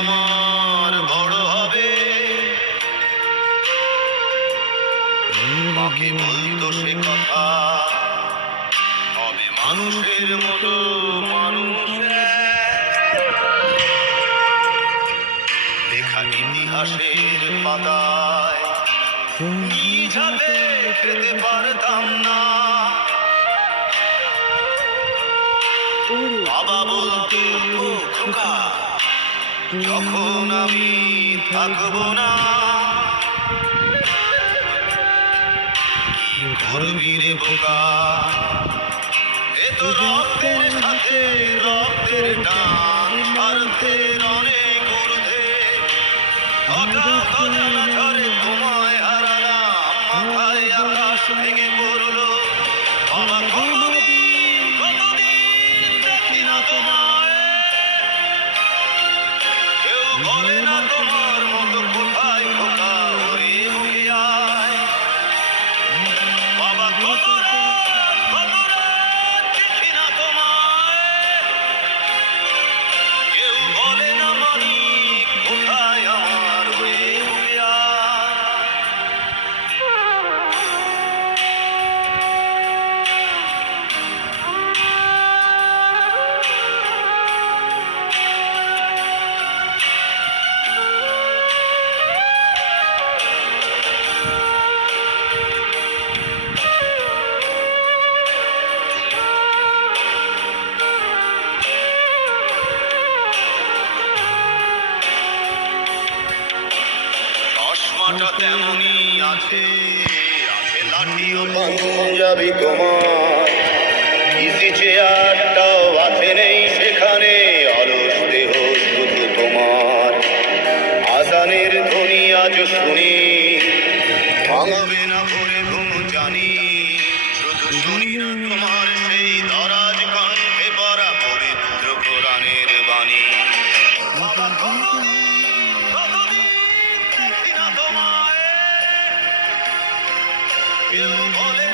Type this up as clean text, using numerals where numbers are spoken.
আমার বড় হবে। মাকে বলতো সে কথা, হবে মানুষের মতো মানুষ। লেখা ইতিহাসের পাতায় নিঝাবে খেতে পারতাম না। বাবা বলতো ও খোকা, যখন আমি থাকবো না, কি করবি রে বোকা, এ তো রক্তের সাথে রক্তের টান, স্বার্থের অনেক ঊর্ধ্বে। হঠাৎ অজানা ঝড়ে তোমায় হারালাম, মাথায় আকাশ ভেঙে পড়লো। বাবা কতদিন কতদিন দেখি না তোমায়, কেউ বলে না তোমার মতো কোথায় খোকা, ওরে মুখে আয়। বাবা কত রাত দেখি না তোমায়, কেউ বলে না মানিক কোথায় আমার, ওরে মুখে আয়। চশমাটা তেমনি আছে, আছে লাঠি ও পাঞ্জাবি তোমার। ইজি চেয়ারটাও আছে নেই সেখানে, অলস দেহ শুধু তোমার। আজানের ধ্বনি আজ শুনি, ভাঙাবে না ভোরে ঘুম জানি। শুধু শুনি না তোমার সেই দরাজ কণ্ঠে পড়া পবিত্র কোরআনের বাণী। বাবা কতদিন দেখি না তোমায়, কেউ বলে